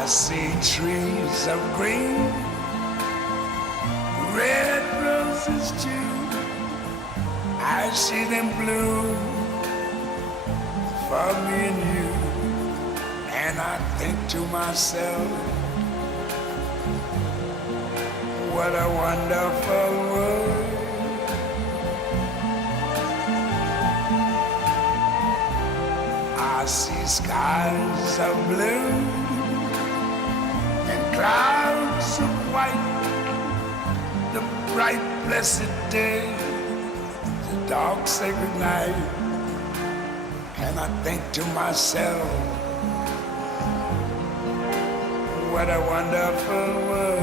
I see trees of green, red roses too. I see them bloom for me and you. And I think to myself, what a wonderful world. I see skies of blue and clouds of white, the bright blessed day, the dark sacred night. And I think to myself, what a wonderful world.